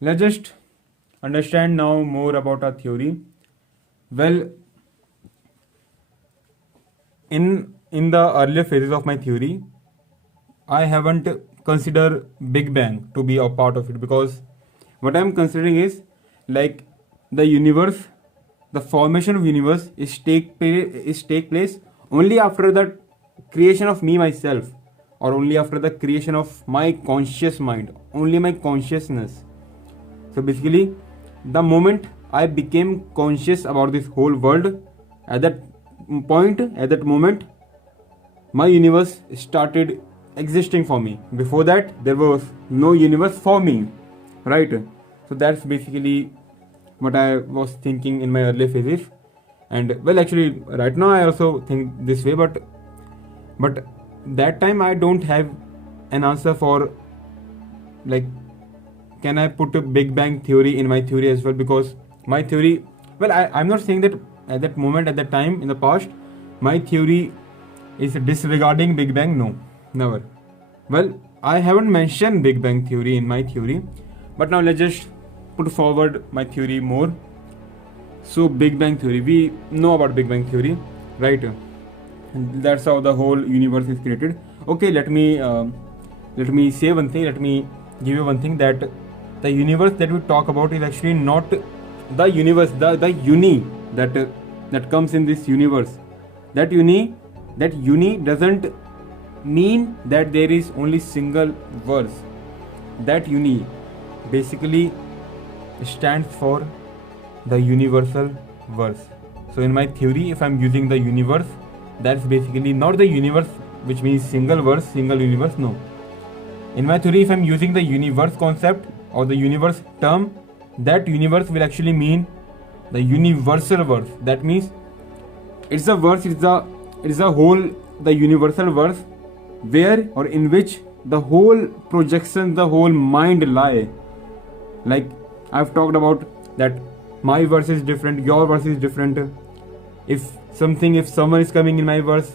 let's just understand now more about our theory. Well, in the earlier phases of my theory, I haven't considered Big Bang to be a part of it, because what I'm considering is like the universe, the formation of universe is take place only after the creation of me myself, or only after the creation of my conscious mind, only my consciousness. So basically, the moment I became conscious about this whole world, at that at that moment, my universe started existing for me. Before that, there was no universe for me, right? So that's basically what I was thinking in my early phases. And well, actually, right now I also think this way, but that time I don't have an answer for, like, can I put a Big Bang theory in my theory as well? Because my theory, well, I'm not saying that at that moment, at that time in the past, my theory is disregarding Big Bang. No, never. Well, I haven't mentioned Big Bang theory in my theory, but now let's just put forward my theory more. So Big Bang theory, we know about Big Bang theory, right? And that's how the whole universe is created. Okay, let me say one thing. Let me give you one thing, that the universe that we talk about is actually not the universe, the uni that comes in this universe. That uni doesn't mean that there is only single verse. That uni basically stands for the universal verse. So in my theory, if I'm using the universe, that's basically not the universe which means single verse, single universe. No. In my theory, if I'm using the universe concept or the universe term, that universe will actually mean the universal verse. That means it's a verse, it's a whole, the universal verse, where or in which the whole projection, the whole mind lie. Like I've talked about that my verse is different, your verse is different. If someone is coming in my verse,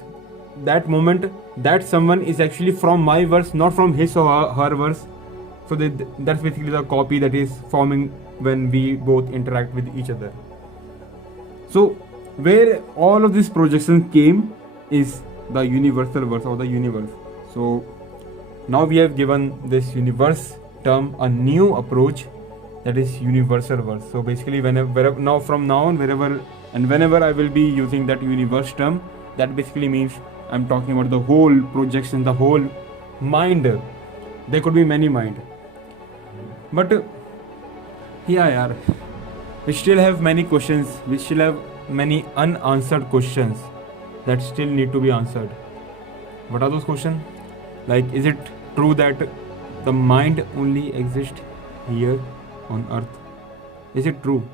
that moment, that someone is actually from my verse, not from his or her verse. So that's basically the copy that is forming when we both interact with each other. So where all of this projection came is the universal verse or the universe. So now we have given this universe term a new approach, that is universal verse. So basically, whenever I will be using that universe term, that basically means I'm talking about the whole projection, the whole mind. There could be many mind, but we still have many questions. We still have many unanswered questions that still need to be answered. What are those questions? Like, is it true that the mind only exists here on earth? Is it true?